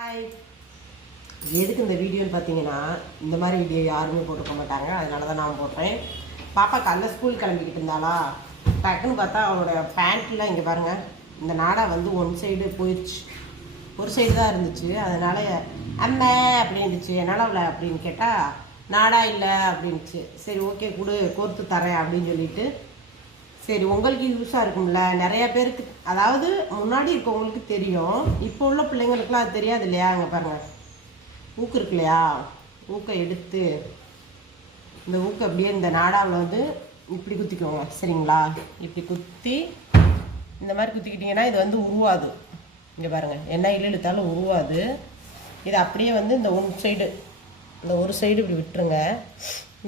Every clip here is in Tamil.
ஹாய். எதுக்கு இந்த வீடியோன்னு பார்த்தீங்கன்னா, இந்த மாதிரி வீடியோ யாருமே போட்டுக்க மாட்டாங்க. அதனால தான் நான் போட்டேன். பாப்பா காலைல ஸ்கூல் கிளம்பிக்கிட்டு இருந்தாளா, டக்குன்னு பார்த்தா அவளோட பேண்ட்டில் இங்கே பாருங்கள், இந்த நாடா வந்து ஒன் சைடு போயிடுச்சு. ஒரு சைடு தான் இருந்துச்சு. அதனால் அம்மா அப்படி இருந்துச்சு. என்னால் அவளை அப்படின்னு கேட்டால் நாடா இல்லை அப்படின்ச்சு. சரி ஓகே கொடு, கோர்த்து தரேன் அப்படின்னு சொல்லிட்டு, சரி உங்களுக்கு யூஸாக இருக்கும்ல நிறையா பேருக்கு. அதாவது முன்னாடி இருக்கவங்களுக்கு தெரியும், இப்போ உள்ள பிள்ளைங்களுக்குலாம் அது தெரியாது இல்லையா. அங்கே பாருங்கள், ஊக்கு இருக்கு இல்லையா, ஊக்கை எடுத்து இந்த ஊக்கை அப்படியே இந்த நாடாவில் வந்து இப்படி குத்திக்கோங்க. சரிங்களா, இப்படி குத்தி இந்த மாதிரி குத்திக்கிட்டிங்கன்னா இது வந்து உருவாது. இங்கே பாருங்கள், என்ன இழுத்தாலும் உருவாது. இது அப்படியே வந்து இந்த ஒன் சைடு, இந்த ஒரு சைடு இப்படி விட்டுருங்க.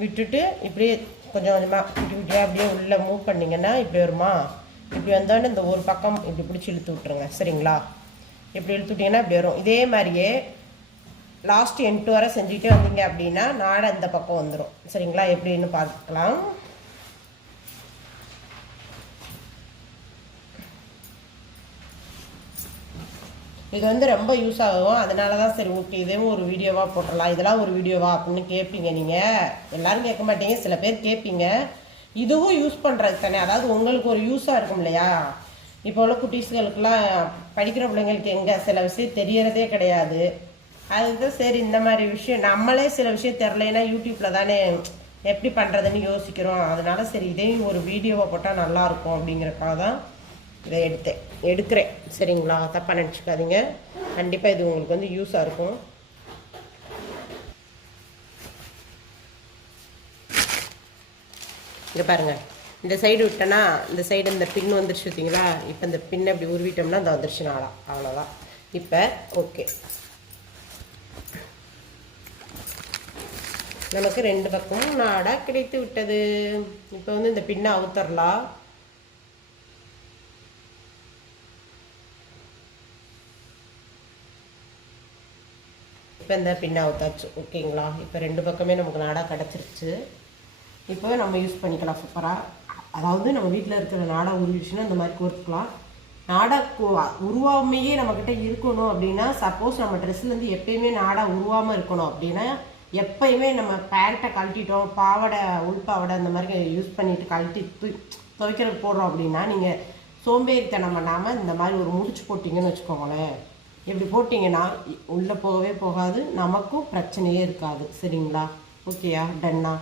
விட்டுட்டு இப்படியே கொஞ்சம் கொஞ்சமாக குட்டி குட்டியாக அப்படியே உள்ளே மூவ் பண்ணிங்கன்னா இப்படி வருமா. இப்படி வந்தோடனே இந்த ஒரு பக்கம் இப்படி பிடிச்சி இழுத்து விட்ருங்க. சரிங்களா, இப்படி இழுத்து விட்டிங்கன்னா இப்படி வரும். இதே மாதிரியே லாஸ்ட் எண்டு வரை செஞ்சுக்கிட்டே வந்தீங்க அப்படின்னா நாடை இந்த பக்கம் வந்துடும். சரிங்களா, எப்படின்னு பார்க்கலாம். இது வந்து ரொம்ப யூஸ் ஆகும். அதனால தான் சரி ஓகே இதுவும் ஒரு வீடியோவாக போட்டுடலாம். இதெல்லாம் ஒரு வீடியோவா அப்படின்னு கேட்பீங்க நீங்கள். எல்லோரும் கேட்க மாட்டீங்க, சில பேர் கேட்பீங்க. இதுவும் யூஸ் பண்ணுறது தானே, அதாவது உங்களுக்கு ஒரு யூஸாக இருக்கும் இல்லையா. இப்போ உள்ள குட்டீஸ்களுக்கெல்லாம் படிக்கிற பிள்ளைங்களுக்கு எங்கே சில விஷயம் தெரியறதே கிடையாது. அதுதான் சரி இந்த மாதிரி விஷயம் நம்மளே சில விஷயம் தெரிலனா யூடியூப்பில் தானே எப்படி பண்ணுறதுன்னு யோசிக்கிறோம். அதனால சரி இதையும் ஒரு வீடியோவை போட்டால் நல்லாயிருக்கும் அப்படிங்கிறக்காக தான் இதை எடுக்கிறேன். சரிங்களா, தப்பாக நினச்சிக்காதீங்க. கண்டிப்பாக இது உங்களுக்கு வந்து யூஸாக இருக்கும். இங்கே பாருங்கள், இந்த சைடு விட்டேன்னா இந்த சைடு இந்த பின் வந்துருச்சு பார்த்தீங்களா. இப்போ இந்த பின்னை இப்படி உருவிட்டோம்னா இந்த வந்துருச்சு நாளா. அவ்வளோதான். இப்போ ஓகே, நமக்கு ரெண்டு பக்கமும் நாடா கிடைத்து விட்டது. இப்போ வந்து இந்த பின்னை அவுத்தரலாம். இப்போ இந்த பின்னை அவுத்தாச்சு. ஓகேங்களா, இப்போ ரெண்டு பக்கமே நமக்கு நாடாக கிடச்சிருச்சு. இப்போ நம்ம யூஸ் பண்ணிக்கலாம் சூப்பராக. அதாவது நம்ம வீட்டில் இருக்கிற நாடா உருவிச்சுன்னா இந்த மாதிரி கோர்த்துக்கலாம். நாடா உருவாமையே நம்மக்கிட்ட இருக்கணும் அப்படின்னா, சப்போஸ் நம்ம ட்ரெஸ்லேருந்து எப்பயுமே நாடா உருவாமல் இருக்கணும் அப்படின்னா, எப்பயுமே நம்ம பேண்ட்டை கழட்டிட்டோம், பாவடை உள்பாவடை அந்த மாதிரி யூஸ் பண்ணிவிட்டு கழட்டி துவைக்கிறதுக்கு போடுறோம் அப்படின்னா, நீங்கள் சோம்பேறித்தனம் பண்ணாமல் இந்த மாதிரி ஒரு முடிச்சு போட்டிங்கன்னு வச்சுக்கோங்களேன். இப்படி போட்டிங்கன்னா உள்ளே போகவே போகாது, நமக்கும் பிரச்சனையே இருக்காது. சரிங்களா, ஓகேயா, டன்னா.